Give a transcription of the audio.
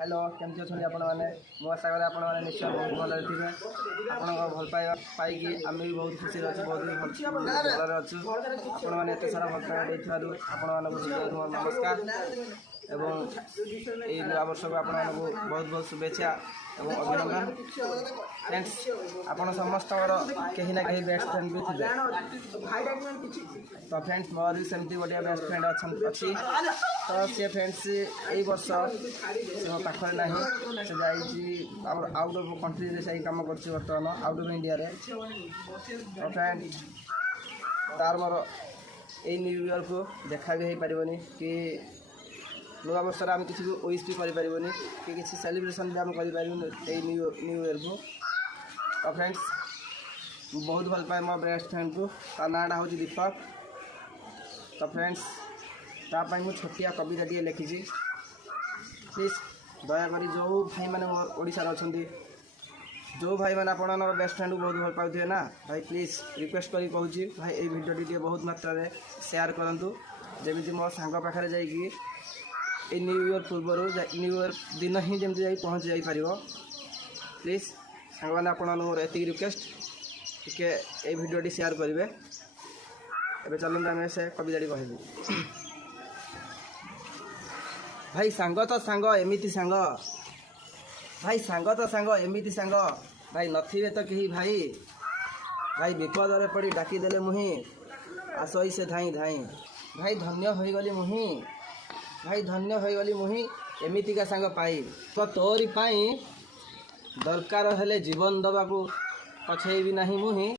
Hello केमती अच्छे आपण मैंने मो आशा करें आपण मैंने निश्चय बहुत भल थे आपण भल पाइबा पाई आम भी बहुत खुशी अच्छे बहुत भी भल अच्छु आपण मैंने एत सारा भल पाइबा आपण नमस्कार एवं यही नया वर्ष को आपण बहुत बहुत शुभेच्छा एवं अभिनंदन फ्रेंड्स आपण समस्त कहीं ना कहीं बेस्ट फ्रेंड भी थे तो फ्रेंड्स मोर भी सेमती गोटे बेस्ट फ्रेंड अच्छी तो सी फ्रेंड्स यही वर्ष से पाखे ना से जाइए आउट ऑफ कंट्री से कम कर बर्तमान आउट ऑफ इंडिया रे तो फ्रेंड तार मोर यही न्यू ईयर को देखा भी हो पारनी कि नया वर्ष आम किसी भी विश भी करें कि किसी सेलिब्रेशन भी आम कर न्यू ईयर को तो फ्रेंड्स बहुत भल पाए मो बेस्ट फ्रेंड को ता नाटा हूँ दीपक तो फ्रेंड्स तापाई मुझे छोटिया कविता टी लिखी प्लीज दयाकोरी जो भाई मैंने ओडिशार अच्छा जो भाई मैंने आप बेस्ट फ्रेंड को बहुत भल पाते ना भाई प्लीज रिक्वेस्ट करी कहूँ भाई ये भिडियोटी बहुत मात्रा में शेयर करूँ जमी मो सांग पाखे जाकि न्यू ईयर पूर्व न्यू ईयर दिन ही जमी जा पहुँच जापर प्लीज सांग मैंने आपकी रिक्वेस्ट टे ये भिडियोटी शेयर करेंगे एवं चलते आम से कविता कहबी भाई सांग तो सांग एमती सांग भाई सांग तो सांग एमती सांग भाई नथिबे तो कहीं भाई भाई विपद पड़ी डाकीदेले मुही आसई से धाई धाई भाई धन्य हो गली मुही भाई धन्य हो गली मुही एमतीका सांग पाई तो तोरी पाई दरकार हेले जीवन दबाकू पछेबी नहीं मुही।